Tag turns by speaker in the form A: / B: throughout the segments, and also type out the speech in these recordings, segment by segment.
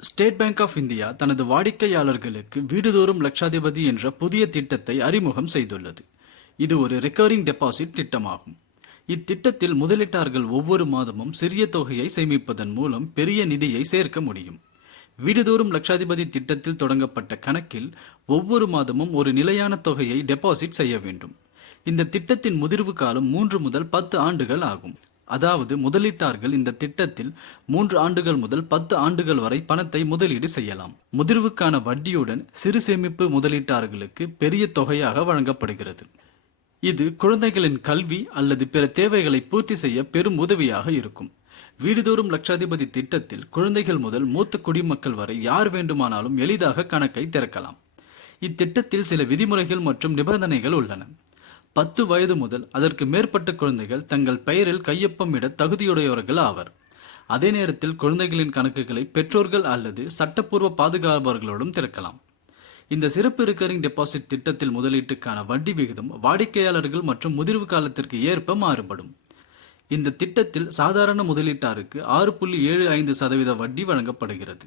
A: State bank of India தனது வாடிக்கையாளர்களுக்கு வீடுதோறும் லட்சாதிபதி என்ற புதிய திட்டத்தை அறிமுகம் செய்துள்ளது. இது ஒரு ரெக்கரிங் டெபாசிட் திட்டமாகும். இத்திட்டத்தில் முதலீட்டார்கள் ஒவ்வொரு மாதமும் சிறிய தொகையை சேமிப்பதன் மூலம் பெரிய நிதியை சேர்க்க முடியும். வீடுதோறும் லட்சாதிபதி திட்டத்தில் தொடங்கப்பட்ட கணக்கில் ஒவ்வொரு மாதமும் ஒரு நிலையான தொகையை டெபாசிட் செய்ய வேண்டும். இந்த திட்டத்தின் முதிர்வு காலம் மூன்று முதல் பத்து ஆண்டுகள் ஆகும். அதாவது முதலீட்டார்கள் இந்த திட்டத்தில் மூன்று ஆண்டுகள் முதல் பத்து ஆண்டுகள் வரை பணத்தை முதலீடு செய்யலாம். முதிர்வுக்கான வட்டியுடன் சிறு சேமிப்பு முதலீட்டாளர்களுக்கு பெரிய தொகையாக வழங்கப்படுகிறது. இது குழந்தைகளின் கல்வி அல்லது பிற தேவைகளை பூர்த்தி செய்ய பெரும் உதவியாக இருக்கும். வீடுதோறும் லட்சாதிபதி திட்டத்தில் குழந்தைகள் முதல் மூத்த குடிமக்கள் வரை யார் வேண்டுமானாலும் எளிதாக கணக்கை திறக்கலாம். இத்திட்டத்தில் சில விதிமுறைகள் மற்றும் நிபந்தனைகள் உள்ளன. பத்து வயது முதல் அதற்கு மேற்பட்ட குழந்தைகள் தங்கள் பெயரில் கையொப்பமிட தகுதியுடையவர்கள் ஆவர். அதே நேரத்தில் குழந்தைகளின் கணக்குகளை பெற்றோர்கள் அல்லது சட்டப்பூர்வ பாதுகாவலர்களோடும் திறக்கலாம். இந்த சிறப்பு ரிகரிங் டெபாசிட் திட்டத்தில் முதலீட்டுக்கான வட்டி விகிதம் வாடிக்கையாளர்கள் மற்றும் முதிர்வு காலத்திற்கு ஏற்ப மாறுபடும். இந்த திட்டத்தில் சாதாரண முதலீட்டாருக்கு ஆறு புள்ளி ஏழு ஐந்து சதவீத வட்டி வழங்கப்படுகிறது.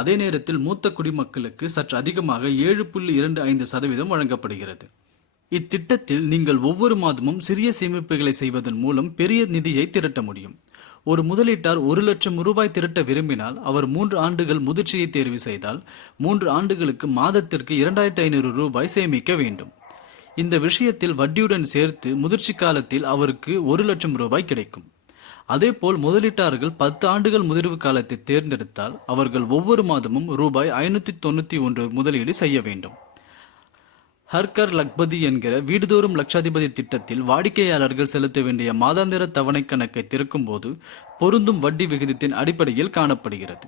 A: அதே நேரத்தில் மூத்த குடிமக்களுக்கு சற்று அதிகமாக ஏழு புள்ளி இரண்டு ஐந்து சதவீதம் வழங்கப்படுகிறது. இத்திட்டத்தில் நீங்கள் ஒவ்வொரு மாதமும் சிறிய சேமிப்புகளை செய்வதன் மூலம் பெரிய நிதியை திரட்ட முடியும். ஒரு முதலீட்டார் ஒரு லட்சம் ரூபாய் திரட்ட விரும்பினால் அவர் மூன்று ஆண்டுகள் முதிர்ச்சியை தேர்வு செய்தால் மூன்று ஆண்டுகளுக்கு மாதத்திற்கு இரண்டாயிரத்தி ஐநூறு ரூபாய் சேமிக்க வேண்டும். இந்த விஷயத்தில் வட்டியுடன் சேர்த்து முதிர்ச்சி காலத்தில் அவருக்கு ஒரு லட்சம் ரூபாய் கிடைக்கும். அதேபோல் முதலீட்டாளர்கள் பத்து ஆண்டுகள் முதிர்வு காலத்தை தேர்ந்தெடுத்தால் அவர்கள் ஒவ்வொரு மாதமும் ரூபாய் ஐநூற்றி தொண்ணூற்றி ஒன்று முதலீடு செய்ய வேண்டும். ஹர்கர் லக்பதி என்கிற வீடுதோறும் லட்சாதிபதி திட்டத்தில் வாடிக்கையாளர்கள் செலுத்த வேண்டிய மாதாந்திர தவணை கணக்கை திறக்கும்போது பொருந்தும் வட்டி விகிதத்தின் அடிப்படையில் காணப்படுகிறது.